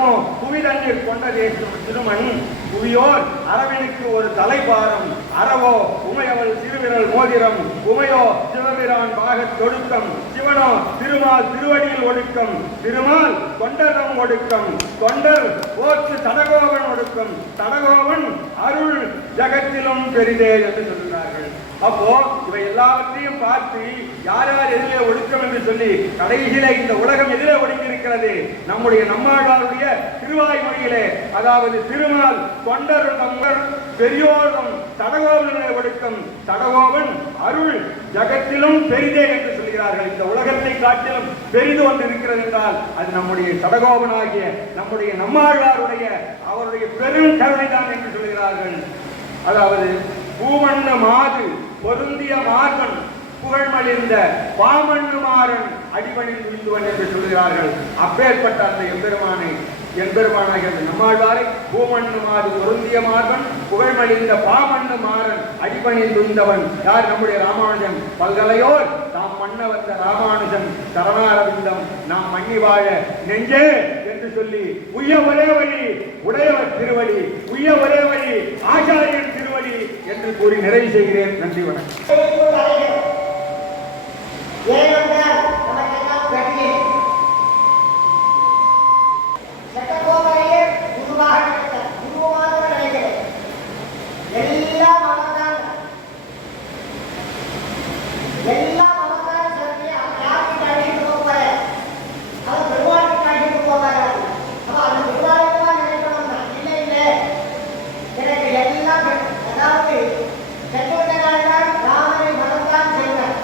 சிவமோ புவிதண்ணீர் கொண்ட தேசம் திருமண் புவியோர் அரவனுக்கு ஒரு தலைபாரம் அறவோ உமையவள் திருவிரல் மோதிரம் உமையோ சிவபிரான் பாகத் தொடுக்கம் சிவனோ திருமால் திருவடியில் ஒடுக்கம் திருமால் தொண்டரம் ஒடுக்கம் தொண்டர் போற்று தடகோவன் ஒடுக்கம் தடகோவன் அருள் ஜகத்திலும் பெரிதே என்று சொல்கிறார்கள். அப்போ இவை எல்லாவற்றையும் பார்த்து யார் யார் எதிலே ஒடுக்கம் என்று சொல்லி கடைசியிலே இந்த உலகம் எதிலே ஒடுங்கியிருக்கிறது நம்முடைய நம்மாழ்வாருடைய திருவாய்மொழியிலே, அதாவது திருமால் தொண்டரும் பெரியோரும் தடகோவனுடைய ஒடுக்கம் தடகோவன் அருள் ஜகத்திலும் பெரிதே என்று சொல்கிறார்கள். இந்த உலகத்தை காட்டிலும் பெரிது ஒன்று இருக்கிறது என்றால் அது நம்முடைய தடகோவனாகிய நம்முடைய நம்மாழ்வாருடைய அவருடைய பெரும் கருணை தான் என்று சொல்கிறார்கள். அதாவது பூமண்ண மாது பொருந்திய மார்பன் புகழ்மலிந்த பாமண்ணு மாறன் அடிபணில் விழுந்துவன் என்று சொல்கிறார்கள். அப்பேற்பட்ட அந்த எம்பெருமானாகிய நம்மாழ்வாரை பூமண்ணு மாது பொருந்திய மார்பன் புகழ்மலிந்த பாமண்ணு மாறன் அடிபணில் விழுந்தவன் யார்? நம்முடைய ராமானுஜன். பல்கலையோர் தாம் மன்ன வந்த ராமானுஜன் சரணாரவிந்தம் நாம் மன்னி வாழ நெஞ்சே என்று சொல்லி உய்ய ஒரே வழி உடையவர் திருவடி உய்ய ஒரே வழி ஆச்சாரியன் திருவடி என்று கூறி நிறைவு செய்கிறேன். நன்றி, வணக்கம். ராமனை மறந்தான் செல்வன்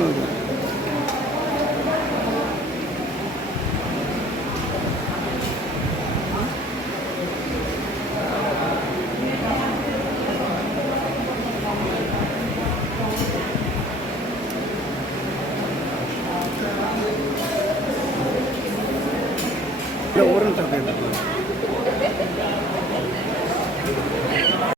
ஒரு நிமிஷம்